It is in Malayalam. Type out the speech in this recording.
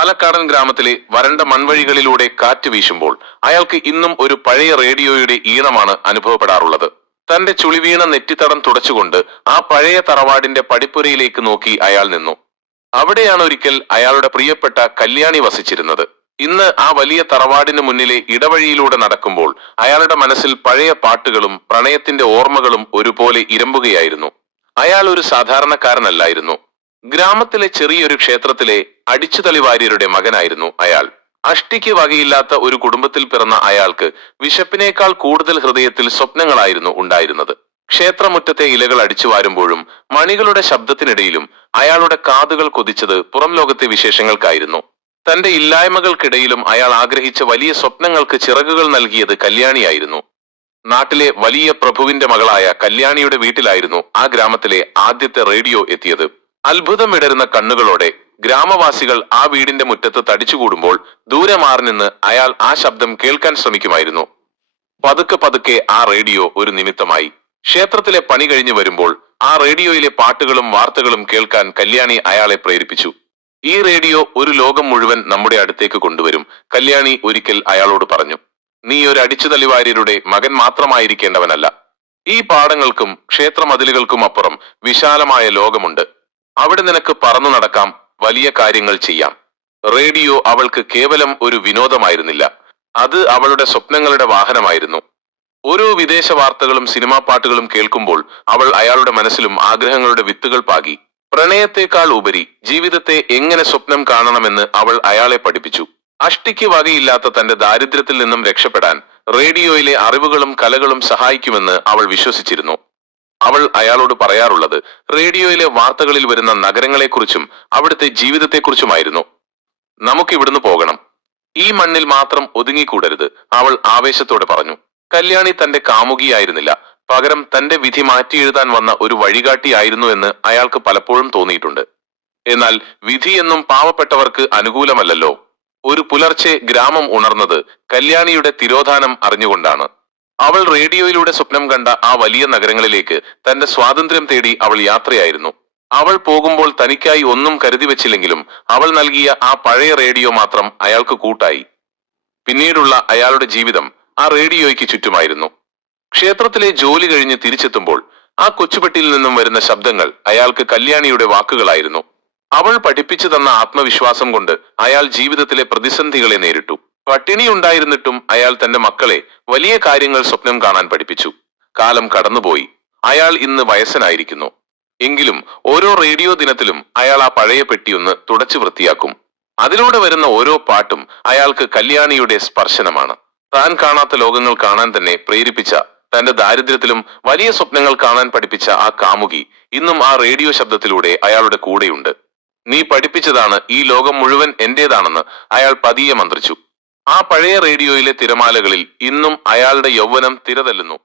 പാലക്കാടൻ ഗ്രാമത്തിലെ വരണ്ട മൺവഴികളിലൂടെ കാറ്റ് വീശുമ്പോൾ അയാൾക്ക് ഇന്നും ഒരു പഴയ റേഡിയോയുടെ ഈണമാണ് അനുഭവപ്പെടാറുള്ളത്. തന്റെ ചുളിവീണ നെറ്റിത്തടം തുടച്ചുകൊണ്ട് ആ പഴയ തറവാടിന്റെ പടിപ്പുരയിലേക്ക് നോക്കി അയാൾ നിന്നു. അവിടെയാണ് ഒരിക്കൽ അയാളുടെ പ്രിയപ്പെട്ട കല്യാണി വസിച്ചിരുന്നത്. ഇന്ന് ആ വലിയ തറവാടിന് മുന്നിലെ ഇടവഴിയിലൂടെ നടക്കുമ്പോൾ അയാളുടെ മനസ്സിൽ പഴയ പാട്ടുകളും പ്രണയത്തിന്റെ ഓർമ്മകളും ഒരുപോലെ ഇരമ്പുകയായിരുന്നു. അയാൾ ഒരു സാധാരണക്കാരനല്ലായിരുന്നു. ഗ്രാമത്തിലെ ചെറിയൊരു ക്ഷേത്രത്തിലെ അടിച്ചുതളിവാര്യരുടെ മകനായിരുന്നു അയാൾ. അഷ്ടിക്ക് വകയില്ലാത്ത ഒരു കുടുംബത്തിൽ പിറന്ന അയാൾക്ക് വിശപ്പിനേക്കാൾ കൂടുതൽ ഹൃദയത്തിൽ സ്വപ്നങ്ങളായിരുന്നു ഉണ്ടായിരുന്നത്. ക്ഷേത്രമുറ്റത്തെ ഇലകൾ അടിച്ചു വാരുമ്പോഴും മണികളുടെ ശബ്ദത്തിനിടയിലും അയാളുടെ കാതുകൾ കൊതിച്ചത് പുറം ലോകത്തെ വിശേഷങ്ങൾക്കായിരുന്നു. തന്റെ ഇല്ലായ്മകൾക്കിടയിലും അയാൾ ആഗ്രഹിച്ച വലിയ സ്വപ്നങ്ങൾക്ക് ചിറകുകൾ നൽകിയത് കല്യാണിയായിരുന്നു. നാട്ടിലെ വലിയ പ്രഭുവിന്റെ മകളായ കല്യാണിയുടെ വീട്ടിലായിരുന്നു ആ ഗ്രാമത്തിലെ ആദ്യത്തെ റേഡിയോ എത്തിയത്. അത്ഭുതം വിടരുന്ന കണ്ണുകളോടെ ഗ്രാമവാസികൾ ആ വീടിന്റെ മുറ്റത്ത് തടിച്ചുകൂടുമ്പോൾ ദൂരെ മാറി നിന്ന് അയാൾ ആ ശബ്ദം കേൾക്കാൻ ശ്രമിക്കുമായിരുന്നു. പതുക്കെ പതുക്കെ ആ റേഡിയോ ഒരു നിമിത്തമായി. ക്ഷേത്രത്തിലെ പണി കഴിഞ്ഞു വരുമ്പോൾ ആ റേഡിയോയിലെ പാട്ടുകളും വാർത്തകളും കേൾക്കാൻ കല്യാണി അയാളെ പ്രേരിപ്പിച്ചു. ഈ റേഡിയോ ഒരു ലോകം മുഴുവൻ നമ്മുടെ അടുത്തേക്ക് കൊണ്ടുവരും, കല്യാണി ഒരിക്കൽ അയാളോട് പറഞ്ഞു. നീ ഒരു അടിച്ചുതള്ളിവാര്യരുടെ മകൻ മാത്രമായിരിക്കേണ്ടവനല്ല. ഈ പാടങ്ങൾക്കും ക്ഷേത്രമതിലുകൾക്കും അപ്പുറം വിശാലമായ ലോകമുണ്ട്. അവിടെ നിനക്ക് പറന്നു നടക്കാം, വലിയ കാര്യങ്ങൾ ചെയ്യാം. റേഡിയോ അവൾക്ക് കേവലം ഒരു വിനോദമായിരുന്നില്ല, അത് അവളുടെ സ്വപ്നങ്ങളുടെ വാഹനമായിരുന്നു. ഓരോ വിദേശ വാർത്തകളും സിനിമാ പാട്ടുകളും കേൾക്കുമ്പോൾ അവൾ അയാളുടെ മനസ്സിലും ആഗ്രഹങ്ങളുടെ വിത്തുകൾ പാകി. പ്രണയത്തെക്കാൾ ഉപരി ജീവിതത്തെ എങ്ങനെ സ്വപ്നം കാണണമെന്ന് അവൾ അയാളെ പഠിപ്പിച്ചു. അഷ്ടിക്ക് വകയില്ലാത്ത തന്റെ ദാരിദ്ര്യത്തിൽ നിന്നും രക്ഷപ്പെടാൻ റേഡിയോയിലെ അറിവുകളും കലകളും സഹായിക്കുമെന്ന് അവൾ വിശ്വസിച്ചിരുന്നു. അവൾ അയാളോട് പറയാറുള്ളത് റേഡിയോയിലെ വാർത്തകളിൽ വരുന്ന നഗരങ്ങളെക്കുറിച്ചും അവിടുത്തെ ജീവിതത്തെക്കുറിച്ചുമായിരുന്നു. നമുക്കിവിടുന്ന് പോകണം, ഈ മണ്ണിൽ മാത്രം ഒതുങ്ങിക്കൂടരുത്, അവൾ ആവേശത്തോടെ പറഞ്ഞു. കല്യാണി തന്റെ കാമുകിയായിരുന്നില്ല, പകരം തന്റെ വിധി മാറ്റി എഴുതാൻ വന്ന ഒരു വഴികാട്ടിയായിരുന്നു എന്ന് അയാൾക്ക് പലപ്പോഴും തോന്നിയിട്ടുണ്ട്. എന്നാൽ വിധി എന്നും പാവപ്പെട്ടവർക്ക് അനുകൂലമല്ലല്ലോ. ഒരു പുലർച്ചെ ഗ്രാമം ഉണർന്നത് കല്യാണിയുടെ തിരോധാനം അറിഞ്ഞുകൊണ്ടാണ്. അവൾ റേഡിയോയിലൂടെ സ്വപ്നം കണ്ട ആ വലിയ നഗരങ്ങളിലേക്ക് തന്റെ സ്വാതന്ത്ര്യം തേടി അവൾ യാത്രയായിരുന്നു. അവൾ പോകുമ്പോൾ തനിക്കായി ഒന്നും കരുതി വെച്ചില്ലെങ്കിലും അവൾ നൽകിയ ആ പഴയ റേഡിയോ മാത്രം അയാൾക്ക് കൂട്ടായി. പിന്നീടുള്ള അയാളുടെ ജീവിതം ആ റേഡിയോയ്ക്ക് ചുറ്റുമായിരുന്നു. ക്ഷേത്രത്തിലെ ജോലി കഴിഞ്ഞ് തിരിച്ചെത്തുമ്പോൾ ആ കൊച്ചുപെട്ടിയിൽ നിന്നും വരുന്ന ശബ്ദങ്ങൾ അയാൾക്ക് കല്യാണിയുടെ വാക്കുകളായിരുന്നു. അവൾ പഠിപ്പിച്ചു തന്ന ആത്മവിശ്വാസം കൊണ്ട് അയാൾ ജീവിതത്തിലെ പ്രതിസന്ധികളെ നേരിട്ടു. പട്ടിണി ഉണ്ടായിരുന്നിട്ടും അയാൾ തന്റെ മക്കളെ വലിയ കാര്യങ്ങൾ സ്വപ്നം കാണാൻ പഠിപ്പിച്ചു. കാലം കടന്നുപോയി, അയാൾ ഇന്ന് വയസ്സനായിരിക്കുന്നു. എങ്കിലും ഓരോ റേഡിയോ ദിനത്തിലും അയാൾ ആ പഴയ പെട്ടിയൊന്ന് തുടച്ചു വൃത്തിയാക്കും. അതിലൂടെ വരുന്ന ഓരോ പാട്ടും അയാൾക്ക് കല്യാണിയുടെ സ്പർശനമാണ്. താൻ കാണാത്ത ലോകങ്ങൾ കാണാൻ തന്നെ പ്രേരിപ്പിച്ച, തന്റെ ദാരിദ്ര്യത്തിലും വലിയ സ്വപ്നങ്ങൾ കാണാൻ പഠിപ്പിച്ച ആ കാമുകി ഇന്നും ആ റേഡിയോ ശബ്ദത്തിലൂടെ അയാളുടെ കൂടെയുണ്ട്. നീ പഠിപ്പിച്ചതാണ് ഈ ലോകം മുഴുവൻ എന്റേതാണെന്ന് അയാൾ പതിയെ മന്ത്രിച്ചു. ആ പഴയ റേഡിയോയിലെ തിരമാലകളിൽ ഇന്നും അയാളുടെ യൗവനം തിരതല്ലുന്നു.